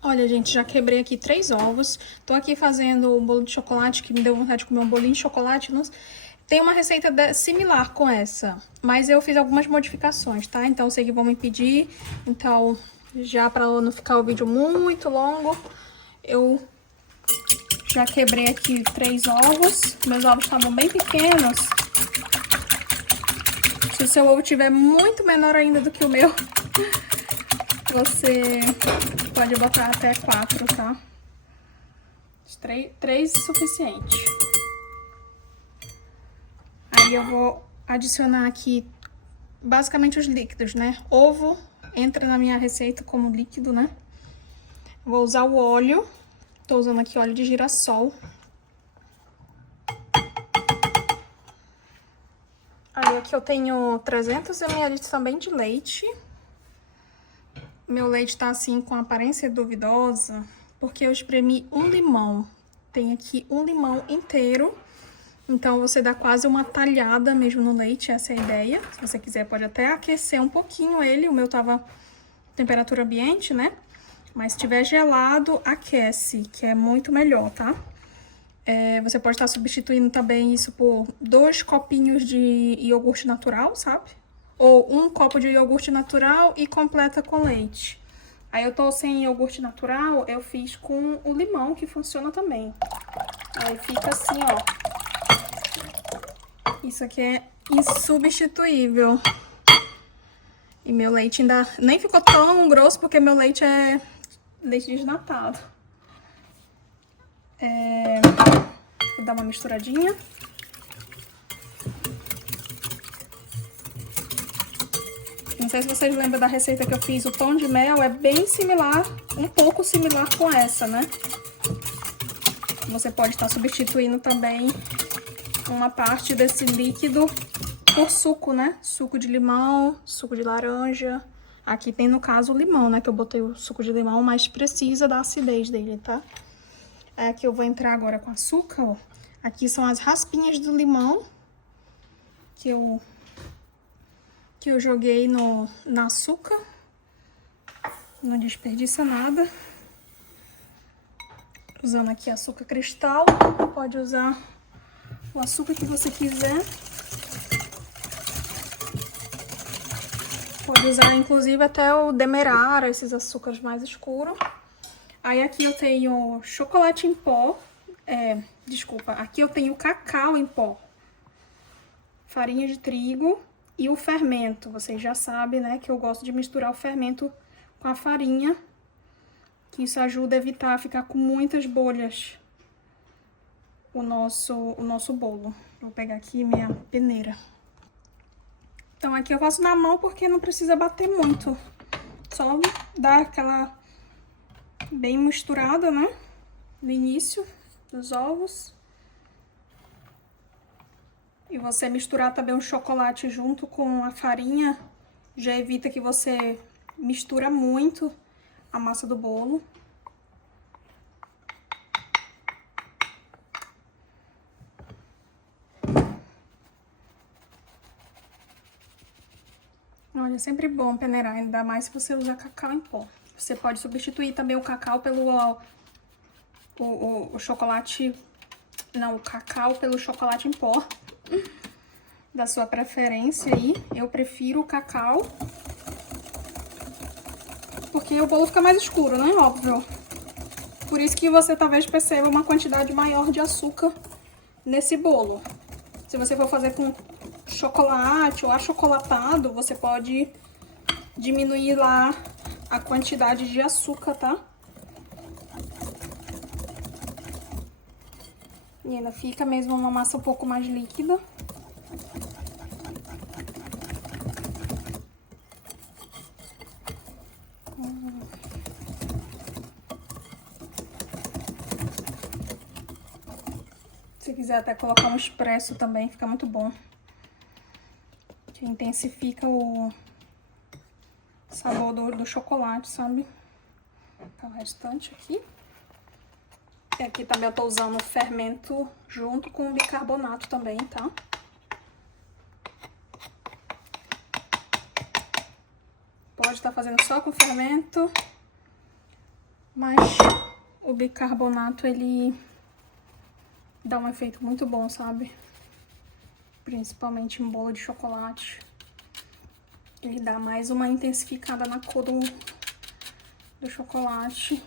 Olha, gente, já quebrei aqui 3 ovos. Tô aqui fazendo um bolo de chocolate, que me deu vontade de comer um bolinho de chocolate. Tem uma receita similar com essa, mas eu fiz algumas modificações, tá? Então, eu sei que vão me pedir. Então, já pra não ficar o vídeo muito longo, eu já quebrei aqui 3 ovos. Meus ovos estavam bem pequenos. Se o seu ovo tiver muito menor ainda do que o meu, você pode botar até 4, tá? 3 é suficiente. Aí eu vou adicionar aqui basicamente os líquidos, né? Ovo entra na minha receita como líquido, né? Vou usar o óleo. Tô usando aqui óleo de girassol. Aí aqui eu tenho 300 ml também de leite. Meu leite tá assim com aparência duvidosa, porque eu espremi um limão. Tem aqui um limão inteiro. Então, você dá quase uma talhada mesmo no leite, essa é a ideia. Se você quiser, pode até aquecer um pouquinho ele. O meu tava temperatura ambiente, né? Mas se tiver gelado, aquece, que é muito melhor, tá? Você pode estar substituindo também isso por 2 copinhos de iogurte natural, sabe? Ou 1 copo de iogurte natural e completa com leite. Aí eu tô sem iogurte natural, eu fiz com o limão, que funciona também. Aí fica assim, ó. Isso aqui é insubstituível. E meu leite ainda nem ficou tão grosso, porque meu leite é leite desnatado. Vou dar uma misturadinha. Não sei se vocês lembram da receita que eu fiz, o pão de mel é bem similar, um pouco similar com essa, né? Você pode estar substituindo também uma parte desse líquido por suco, né? Suco de limão, suco de laranja. Aqui tem, no caso, o limão, né? Que eu botei o suco de limão, mas precisa da acidez dele, tá? Aí aqui eu vou entrar agora com açúcar, ó. Aqui são as raspinhas do limão que eu joguei no açúcar. Não desperdiça nada. Usando aqui açúcar cristal. Pode usar o açúcar que você quiser. Pode usar, inclusive, até o demerara, esses açúcares mais escuros. Aí aqui eu tenho chocolate em pó. Desculpa, aqui eu tenho cacau em pó. Farinha de trigo e o fermento. Vocês já sabem, né, que eu gosto de misturar o fermento com a farinha. Que isso ajuda a evitar ficar com muitas bolhas o nosso bolo. Vou pegar aqui minha peneira. Então aqui eu faço na mão porque não precisa bater muito. Só dar aquela bem misturada, né? No início dos ovos. E você misturar também o chocolate junto com a farinha, já evita que você mistura muito a massa do bolo. Olha, é sempre bom peneirar, ainda mais se você usar cacau em pó. Você pode substituir também o cacau pelo o chocolate... Não, o cacau pelo chocolate em pó. Da sua preferência aí. Eu prefiro o cacau. Porque o bolo fica mais escuro, né? Óbvio. Por isso que você talvez perceba uma quantidade maior de açúcar nesse bolo. Se você for fazer com chocolate ou achocolatado, você pode diminuir lá a quantidade de açúcar, tá? E ainda fica mesmo uma massa um pouco mais líquida. Se quiser até colocar um expresso também, fica muito bom. Que intensifica o sabor do chocolate, sabe? Tá o restante aqui. E aqui também eu tô usando o fermento junto com o bicarbonato também, tá? Pode estar fazendo só com fermento. Mas o bicarbonato, ele dá um efeito muito bom, sabe? Principalmente em bolo de chocolate. Ele dá mais uma intensificada na cor do chocolate.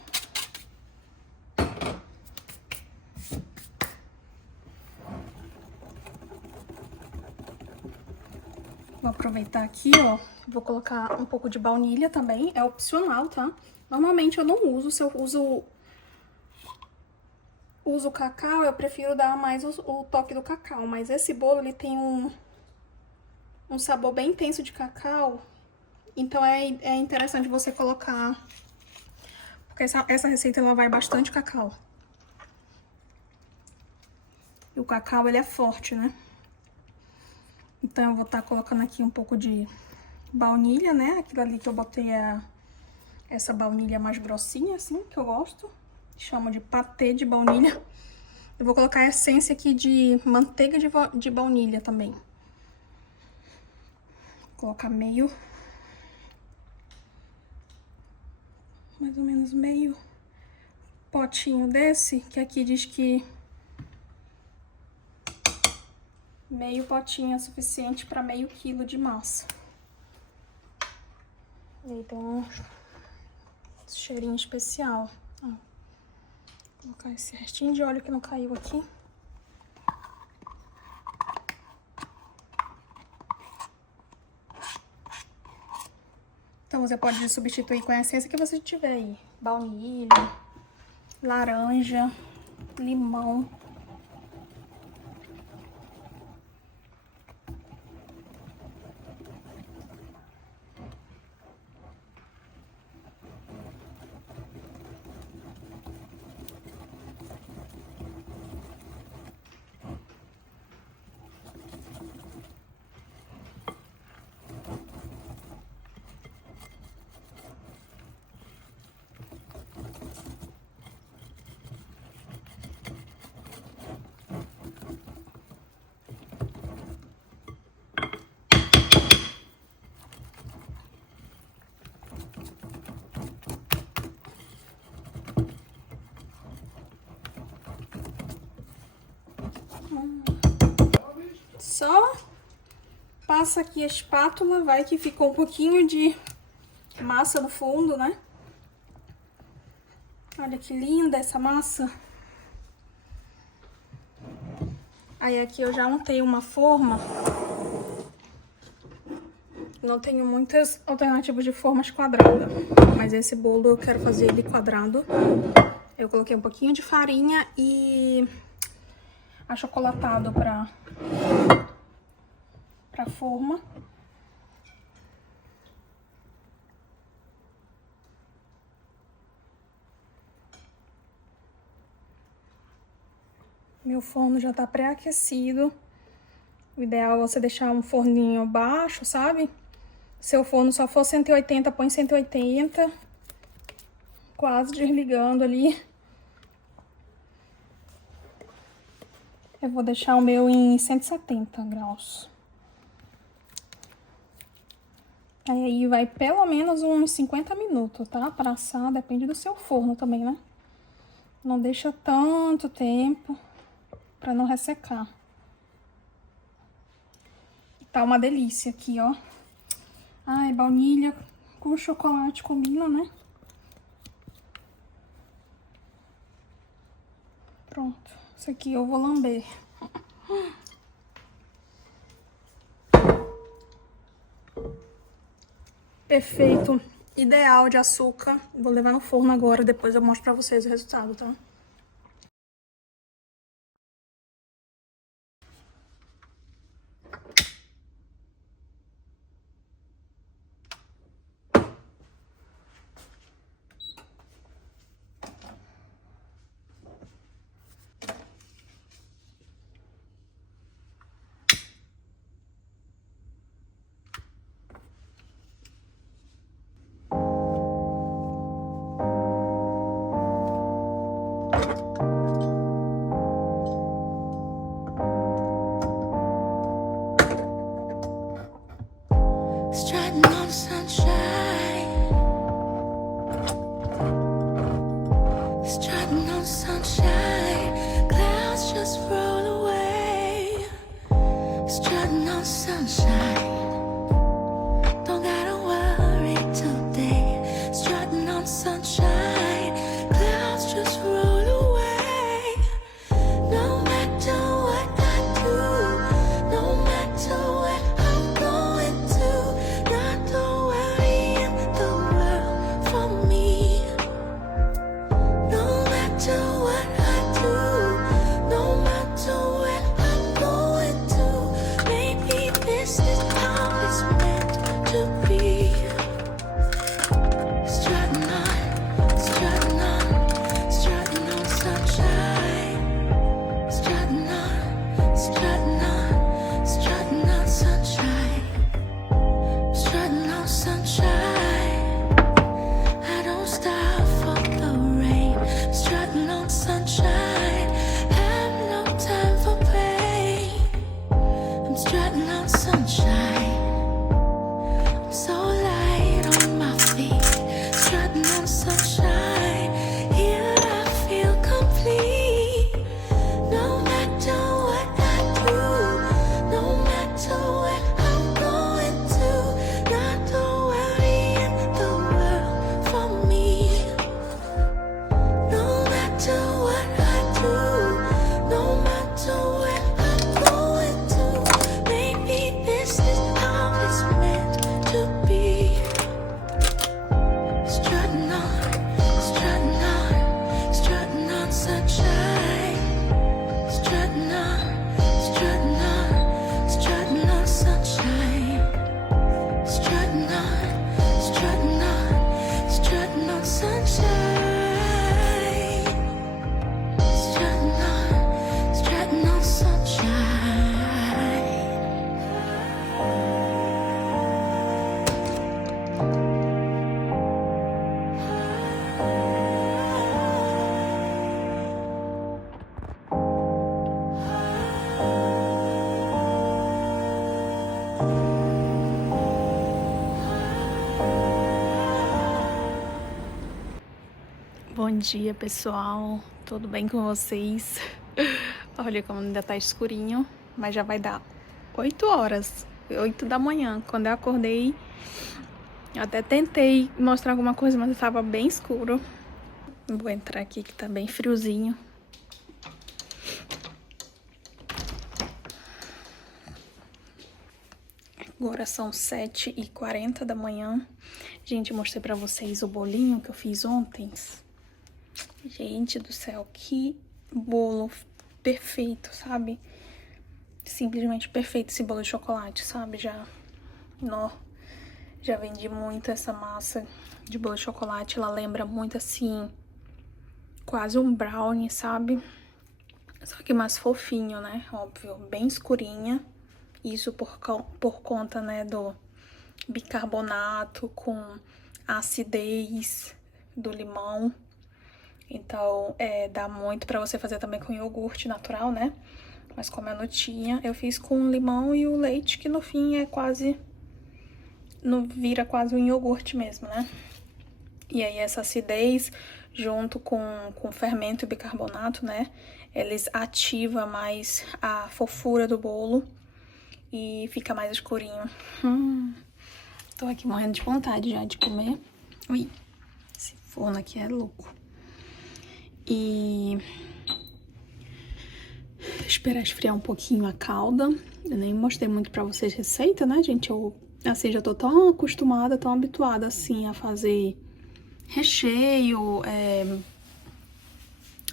Vou aproveitar aqui, ó. Vou colocar um pouco de baunilha também. É opcional, tá? Normalmente eu não uso. Se eu uso cacau, eu prefiro dar mais o toque do cacau. Mas esse bolo, ele tem um sabor bem intenso de cacau. Então é interessante você colocar... Porque essa receita, ela vai bastante cacau. E o cacau, ele é forte, né? Então eu vou estar colocando aqui um pouco de baunilha, né? Aquilo ali que eu botei essa baunilha mais grossinha, assim, que eu gosto. Chamo de patê de baunilha. Eu vou colocar a essência aqui de manteiga de baunilha também. Vou colocar mais ou menos meio potinho desse, que aqui diz que meio potinho é suficiente para meio quilo de massa. E aí tem um cheirinho especial. Ó. Vou colocar esse restinho de óleo que não caiu aqui. Então você pode substituir com a essência que você tiver aí. Baunilha, laranja, limão. Só passa aqui a espátula, vai que ficou um pouquinho de massa no fundo, né? Olha que linda essa massa. Aí aqui eu já untei uma forma. Não tenho muitas alternativas de formas quadradas, mas esse bolo eu quero fazer ele quadrado. Eu coloquei um pouquinho de farinha e achocolatado pra forma. Meu forno já tá pré-aquecido. O ideal é você deixar um forninho baixo, sabe? Se o forno só for 180, põe 180. Quase desligando ali. Eu vou deixar o meu em 170 graus. Aí vai pelo menos uns 50 minutos, tá? Pra assar, depende do seu forno também, né? Não deixa tanto tempo pra não ressecar. Tá uma delícia aqui, ó. Ai, baunilha com chocolate combina, né? Pronto. Isso aqui eu vou lamber. Perfeito. Ideal de açúcar. Vou levar no forno agora, depois eu mostro pra vocês o resultado, tá? Bom dia, pessoal. Tudo bem com vocês? Olha como ainda tá escurinho, mas já vai dar 8 horas, 8 da manhã. Quando eu acordei, eu até tentei mostrar alguma coisa, mas estava bem escuro. Vou entrar aqui que tá bem friozinho. Agora são 7h40 da manhã. Gente, eu mostrei pra vocês o bolinho que eu fiz ontem. Gente do céu, que bolo perfeito, sabe? Simplesmente perfeito esse bolo de chocolate, sabe? Já vendi muito essa massa de bolo de chocolate. Ela lembra muito assim, quase um brownie, sabe? Só que mais fofinho, né? Óbvio, bem escurinha. Isso por conta, né, do bicarbonato com a acidez do limão. Então, dá muito pra você fazer também com iogurte natural, né? Mas como eu não tinha, eu fiz com o limão e o leite, que no fim é quase... não vira quase um iogurte mesmo, né? E aí essa acidez, junto com o fermento e o bicarbonato, né? Eles ativam mais a fofura do bolo e fica mais escurinho. Tô aqui morrendo de vontade já de comer. Ui, esse forno aqui é louco. E... esperar esfriar um pouquinho a calda. Eu nem mostrei muito pra vocês receita, né, gente? Eu, assim, já tô tão acostumada, tão habituada, assim, a fazer recheio,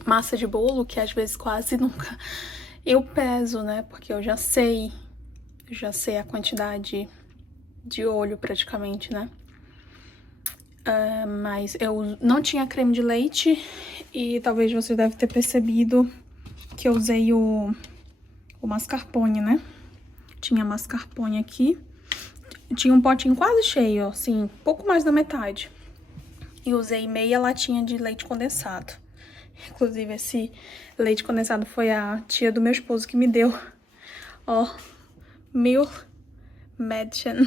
massa de bolo, que às vezes quase nunca eu peso, né? Porque eu já sei a quantidade de óleo praticamente, né? Mas eu não tinha creme de leite e talvez você deve ter percebido que eu usei o mascarpone, né? Tinha mascarpone aqui. Tinha um potinho quase cheio, assim, pouco mais da metade. E usei meia latinha de leite condensado. Inclusive, esse leite condensado foi a tia do meu esposo que me deu. Ó, Milchmädchen.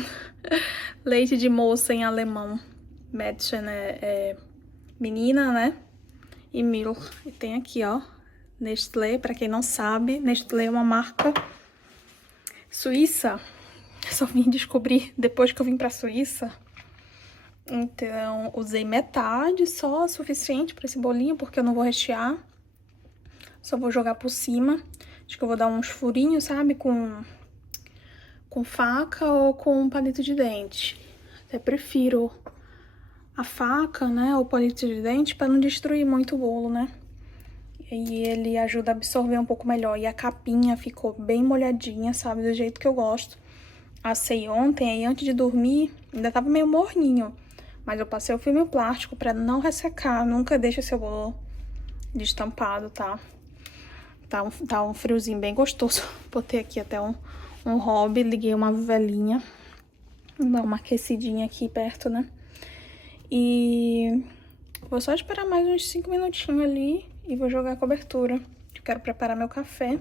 Leite de moça em alemão. Mädchen é menina, né? E Milch. E tem aqui, ó, Nestlé. Pra quem não sabe, Nestlé é uma marca suíça. Eu só vim descobrir depois que eu vim pra Suíça. Então, usei metade só, suficiente pra esse bolinho, porque eu não vou rechear. Só vou jogar por cima. Acho que eu vou dar uns furinhos, sabe? Com faca ou com palito de dente. Até prefiro a faca, né? Ou palito de dente pra não destruir muito o bolo, né? E ele ajuda a absorver um pouco melhor. E a capinha ficou bem molhadinha, sabe? Do jeito que eu gosto. Assei ontem, aí antes de dormir, ainda tava meio morninho. Mas eu passei o filme plástico pra não ressecar. Nunca deixa seu bolo destampado, tá? Tá um friozinho bem gostoso. Botei aqui até um hobby, liguei uma velinha. Dar uma aquecidinha aqui perto, né? E vou só esperar mais uns 5 minutinhos ali e vou jogar a cobertura. Eu quero preparar meu café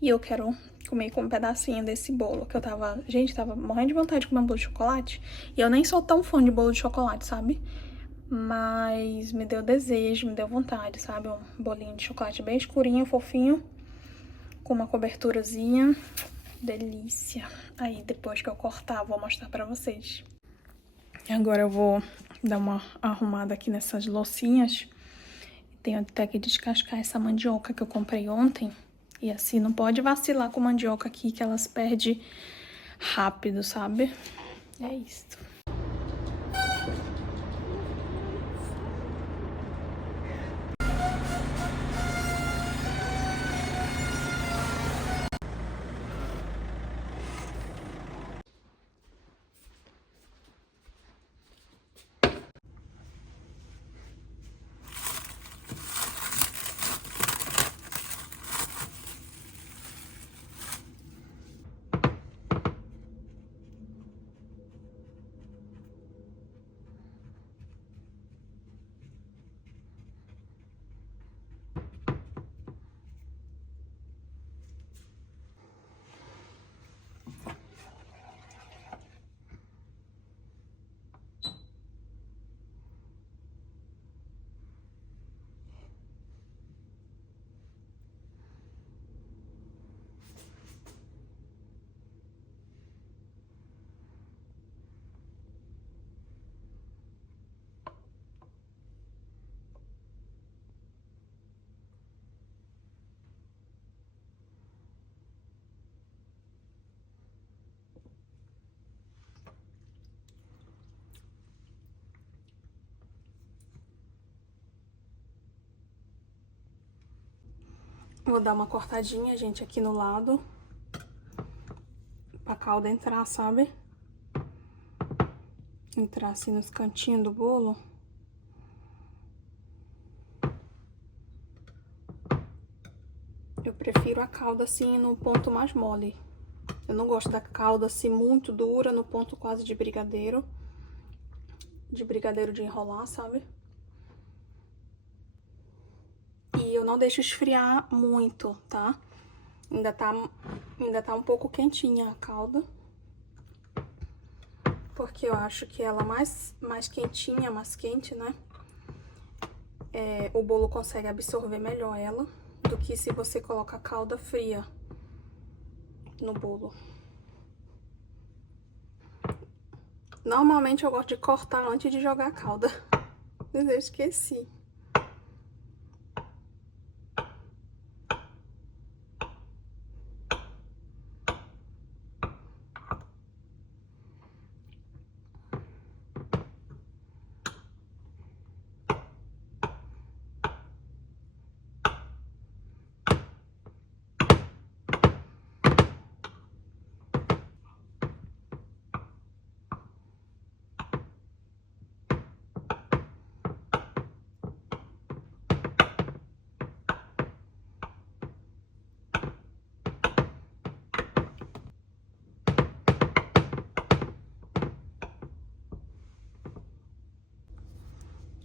e eu quero comer com um pedacinho desse bolo que eu tava... Gente, tava morrendo de vontade de comer um bolo de chocolate. E eu nem sou tão fã de bolo de chocolate, sabe? Mas me deu desejo, me deu vontade, sabe? Um bolinho de chocolate bem escurinho, fofinho, com uma coberturazinha. Delícia. Aí, depois que eu cortar, vou mostrar pra vocês. Agora eu vou dar uma arrumada aqui nessas loucinhas. Tenho até que descascar essa mandioca que eu comprei ontem. E assim, não pode vacilar com mandioca aqui, que elas perdem rápido, sabe? É isso. Vou dar uma cortadinha, gente, aqui no lado. Pra calda entrar, sabe? Entrar assim nos cantinhos do bolo. Eu prefiro a calda assim no ponto mais mole. Eu não gosto da calda assim muito dura, no ponto quase de brigadeiro. De brigadeiro de enrolar, sabe? E eu não deixo esfriar muito, tá? Ainda tá um pouco quentinha a calda. Porque eu acho que ela mais quentinha, mais quente, né? O bolo consegue absorver melhor ela do que se você coloca a calda fria no bolo. Normalmente eu gosto de cortar antes de jogar a calda. Mas eu esqueci.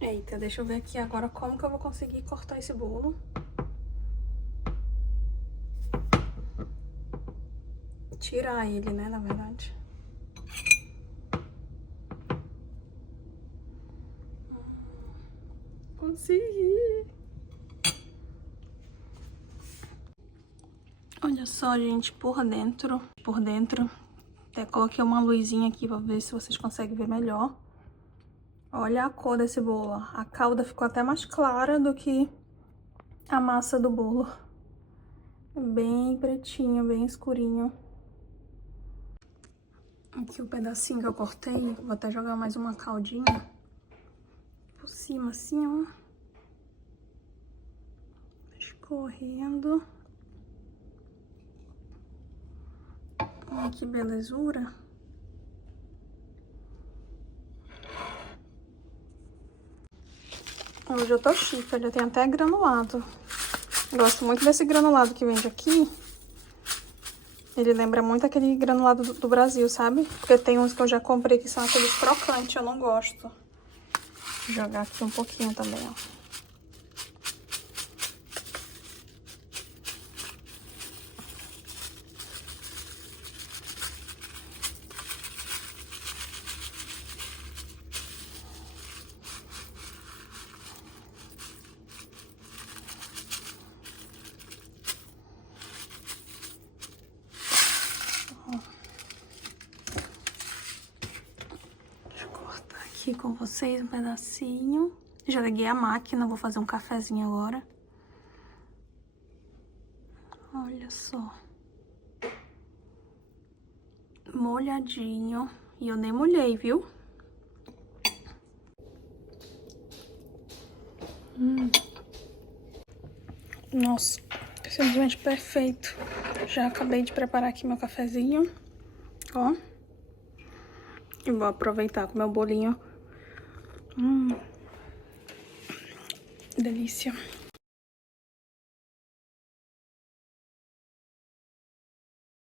Eita, deixa eu ver aqui agora como que eu vou conseguir cortar esse bolo. Tirar ele, né, na verdade. Consegui! Olha só, gente, por dentro. Até coloquei uma luzinha aqui pra ver se vocês conseguem ver melhor. Olha a cor desse bolo. A calda ficou até mais clara do que a massa do bolo. Bem pretinho, bem escurinho. Aqui o pedacinho que eu cortei. Vou até jogar mais uma caldinha por cima, assim, ó. Escorrendo. Olha que belezura. Hoje eu tô chique, olha, tem até granulado. Gosto muito desse granulado que vende aqui. Ele lembra muito aquele granulado do Brasil, sabe? Porque tem uns que eu já comprei que são aqueles crocantes, eu não gosto. Vou jogar aqui um pouquinho também, ó. Aqui com vocês um pedacinho. Já liguei a máquina, vou fazer um cafezinho agora. Olha só. Molhadinho. E eu nem molhei, viu? Nossa, simplesmente perfeito. Já acabei de preparar aqui meu cafezinho. Ó. E vou aproveitar com meu bolinho. Delícia.